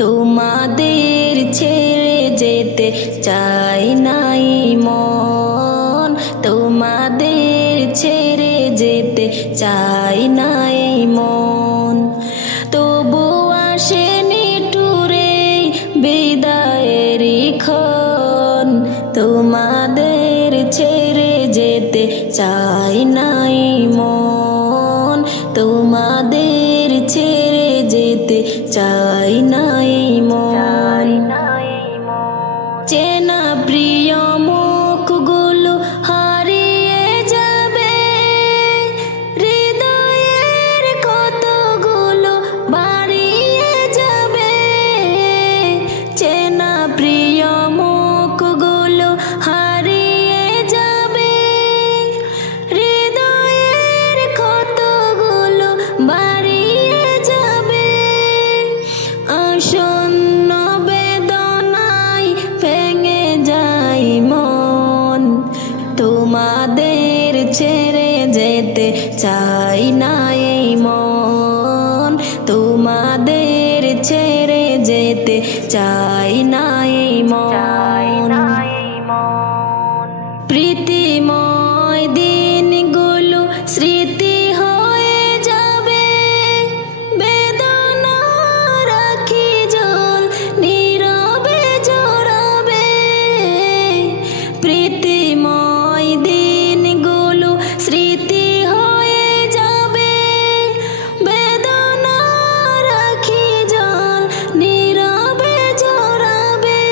তোমাদের ছেড়ে যেতে চাই নাই মন, তোমাদের ছেড়ে যেতে চাই নাই মন। তবু আসেনি টুরে বিদায়ের ক্ষণ, তোমাদের ছেড়ে যেতে চাই নাই মন, তোমাদের ছেড়ে যেতে চাই নাই মন। চেনা প্রিয় মুখগুলো হারিয়ে যাবে, হৃদয়ের কতগুলো বাড়িয়ে যাবে। চেনা প্রিয় মুখগুলো হারিয়ে যাবে, হৃদয়ের কতগুলো বাড়িয়ে যাবে। আসন্ন বেদনায় ভেঙে যায় মন, তোমাদের ছেড়ে যেতে চাই নাই মন, তোমাদের ছেড়ে যেতে চাই নাই মন। প্রীতিময় দিনগুলো স্মৃতি হয়ে যাবে, বেদনা রাখি জল নীরবে জড়াবে। প্রীতিময় দিনগুলো স্মৃতি হয়ে যাবে, বেদনা রাখি জল নীরবে জড়াবে।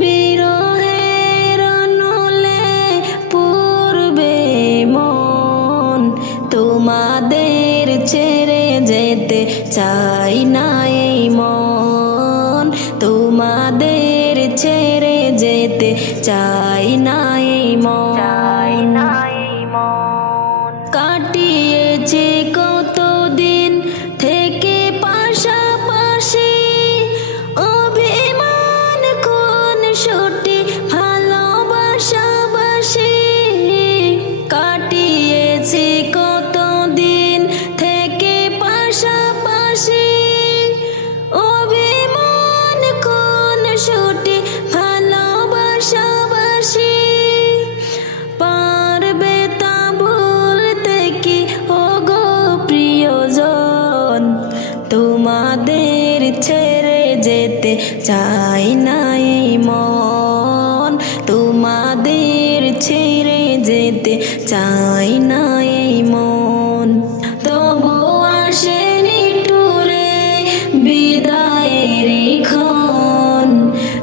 বিরহের নলে পূর্বে মন, তোমাদের ছেড়ে যেতে চাই নাই মন, তোমাদের ছেড়ে যেতে চাই নাই মন। কাটিয়েছি কতদিন থেকে পাশাপাশি, অভিমান কোন সুটি ভালোবাসাবাসি। কাটিয়েছি কতদিন থেকে পাশাপাশি, অভিমান কোন সুটি ভালোবাসাবাসি। পারবে তা বলতে কি ওগো প্রিয়জন, তোমাদের ছেড়ে যেতে চাই নাই মন, তোমাদের ছেড়ে যেতে চাই নাই মন। তবু আসেনি টুরে বিদায়ের ক্ষণ,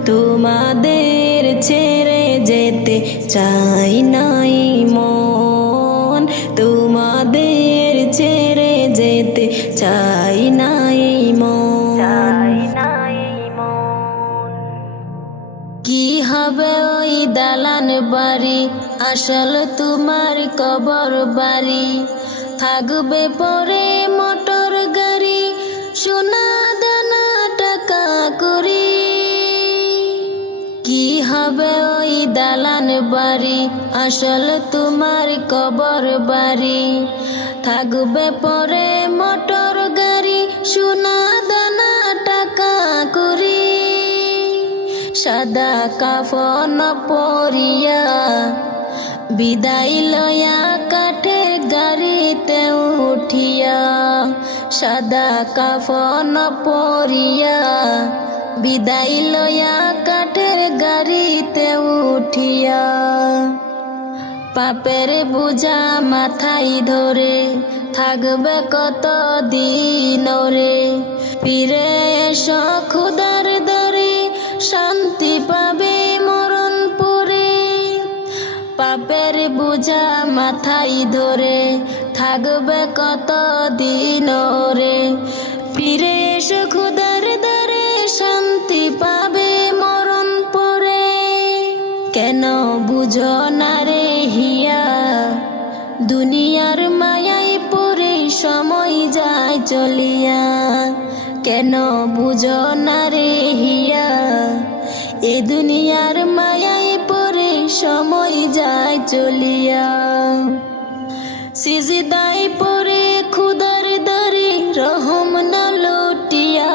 তোমাদের ছেড়ে যেতে চাই নাই মন, তোমাদের ছেড়ে যেতে চাই নাই মন। কি হবে ওই দালান বাড়ি, আসল তোমার কবর বাড়ি। থাকবে পরে মোটর গাড়ি, সোনা দানা টাকা করি। কি হবে ওই দালান বাড়ি, আসল তোমার কবর বাড়ি। থাকবে পরে মোটর গাড়ি, সোনা দানা টাকা করি। সাদা কাফন পরিয়া বিদায় লয়া কাঠের গাড়িতে উঠিয়া, সাদা কাফন পরিয়া বিদায় লয়া কাঠের গাড়িতে উঠিয়া। পাপের বোঝা মাথায় ধরে থাকবে কত দিন রে, ফিরে এসো খোদার দরে শান্তি পাবে মরণ পরে। পাপের বোঝা মাথায় ধরে থাকবে কত দিন রে, ফিরে এসো খোদার দরে শান্তি পাবে মরণ পরে। কেন বুঝো না রে হিয়া, দুনিয়ার মায়ায় পড়ে সময় যায় চলিয়া। কেন বুঝো না রে হিয়া, এ দুনিয়ার মায়ায় পড়ে সময় যায় চলিয়া। সিজদায় পড়ে খুদার দরে রহম না লুটিয়া,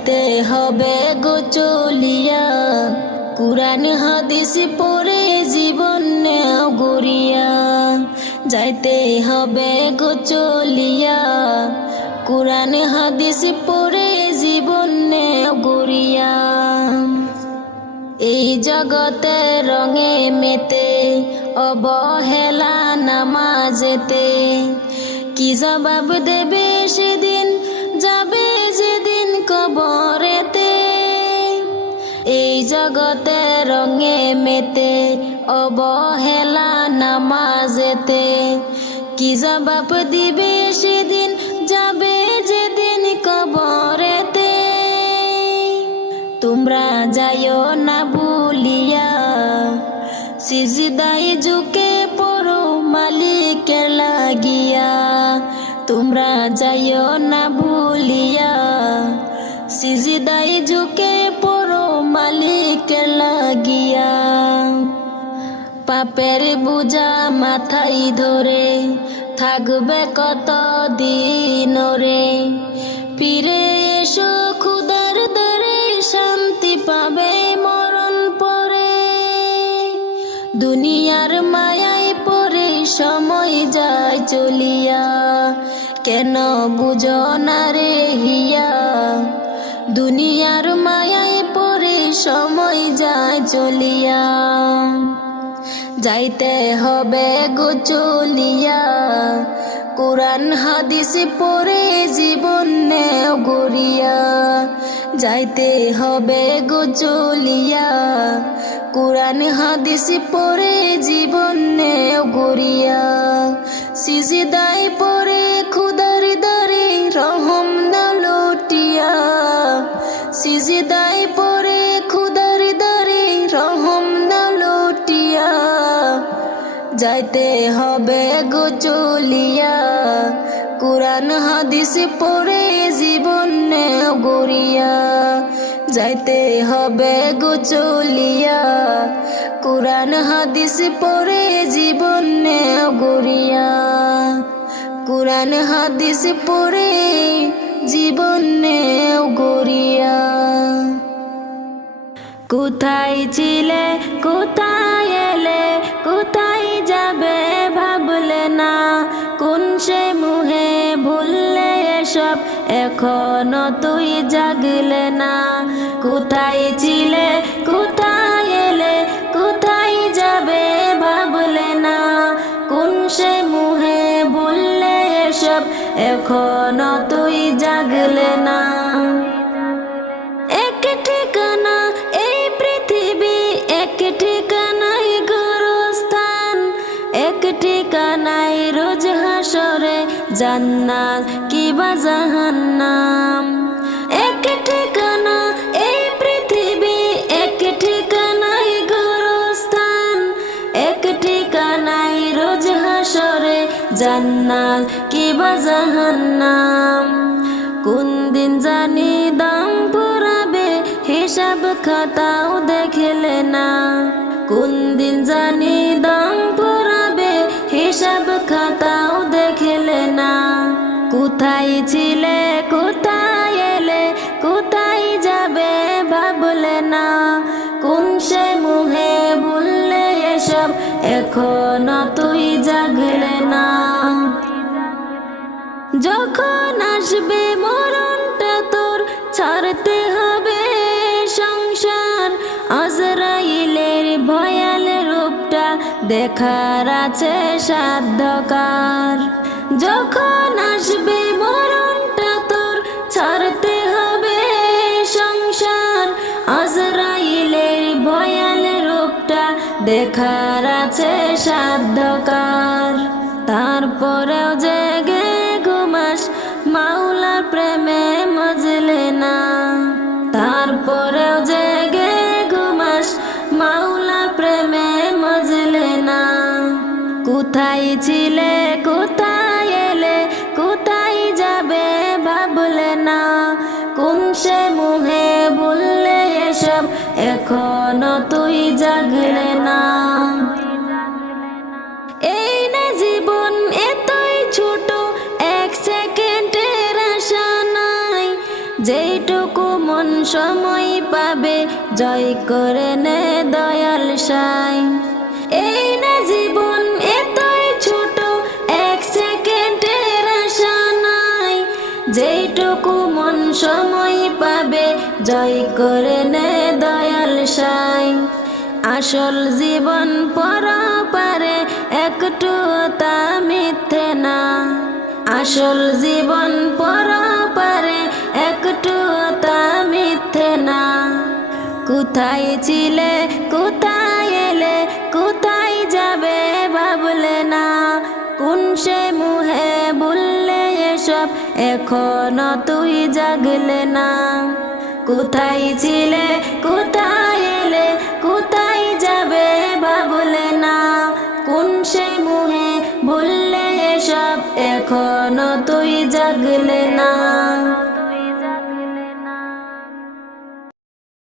যাইতে হবে গো চলিয়া, কুরআন হাদিস পড়ে জীবন নেও গড়িয়া। যাইতে হবে গো চলিয়া, কুরআন হাদিস পড়ে জীবন নেও গড়িয়া। এই জগতে রঙে মেতে অবহেলা নামাজেতে, কি জবাব দেবে সেদিন, যাবে যেদিন কবরেতে। এই জগতে রঙে মেতে অবহেলা নামাজেতে, কি জবাব দিবে সেদিন, যাবে যেদিন কবরেতে। তোমরা যাইও না ভুলিয়া, সিজদায় ঝুঁকে পড়ো মালিকের লাগিয়া। তোমরা যাইও না ভুলিয়া, সিজদায় ঝুঁকে পড়ো মালিকের লাগিয়া। পাপের বোঝা মাথায় ধরে থাকবে কত দিন রে, ফিরে এসো খুদার দরে, শান্তি পাবে মরণ পরে। দুনিয়ার মায়ায় পড়ে সময় যায় চলিয়া, কেন বুঝো না রে হিয়া। দুনিয়ার মায়ায় পড়ে সময় যায় চলিয়া। যাইতে হবে গো চলিয়া, কুরআন হাদিস পড়ে জীবন নেও গড়িয়া। যাইতে হবে গো চলিয়া, কুরআন হাদিস পড়ে জীবন নেও গড়িয়া। সিজদায় পড়ে খুদার দরে রহম দাও লুটিয়া। সিজদায় পড়ে খুদার দরে রহম দাও লুটিয়া। যাইতে হবে গো চলিয়া, কুরআন হাদিস পড়ে জীবন নেও গড়িয়া। যাইতে হবে গো চলিয়া, কুরআন হাদিস পড়ে জীবন নেও গড়িয়া। কুরআন হাদিস পড়ে জীবন নেও গড়িয়া। কোথায় ছিলে কোথায় এলে, কোথায় যাবে ভাবলে না, কোন সে মুহে ভুললে এসব, এখনো তুই জাগলে না। কোথায় ছিলে কোথায় এলে, কোথায় যাবে ভাবলে না, কোন সে মুহে ভুললে এসব, এখনো তুই জাগলে না। এক ঠিকানা এই পৃথিবী, এক ঠিকানায় গোরস্থান, এক ঠিকানায় রোজ হাসরে জান্নাত কিবা জাহান্নাম। এক ঠিকানা এই পৃথিবী, এক ঠিকানায় গোরস্থান, এক ঠিকানায় রোজ হাসরে জান্নাত কিবা জাহান্নাম। কোন দিন জানি দাম ফুরাবে, হিসাব খাতাও দেখলে না। কোন দিন জানি দাম ফুরাবে, হিসাব খাতাও দেখলে না। কোথায় ছিলে কোথায় এলে, কোথায় যাবে ভাবলে না, কোন সে মুহে ভুললে এসব, এখনো তুই জাগলে না। যখন আসবে মরণটা তোর, ছাড়তে হবে সংসার। আজরাইলের ভয়াল রূপটা দেখার আছে সাধ্যকার। যখন আসবে মরণটা তোর, ছাড়তে হবে সংসার। আজরাইলের ভয়াল রূপটা দেখার আছে সাধ্যকার। তারপরেও জেগে ঘুমাস, মাওলার প্রেমে মজলে না। তারপরেও জেগে ঘুমাস, মাওলার প্রেমে মজলে না। কোথায় ছিলে কোথায় এলে, কোথায় যাবে ভাবলে না, কোন সে মুহে ভুললে এসব, এখনো তুই জাগলে না। এই না জীবন এতই ছোট, এক সেকেন্ডের আশা নাই, যেইটুকু সময় পাবে জয় করে নে দয়াল সাই। এই না জীবন এতই ছোট, এক সেকেন্ডের আশা নাই, যেইটুকু মন সময় পাবে জয় করে নে দয়াল সাই। আসল জীবন পরপারে একটু তা মিথ্যে না, আসল জীবন পরপারে একটু তা মিথ্যে না। কোথায় ছিলে কোথায় এলে কোথায় যাবে ভাবলে না, কোন সে মুহে বললে এসব এখনো তুই জাগলে না। কোথায় ছিলে কোথায় এলে কোথায় যাবে ভাবলে না, কোন সে মুহে বললে এসব এখনো তুই জাগলে না।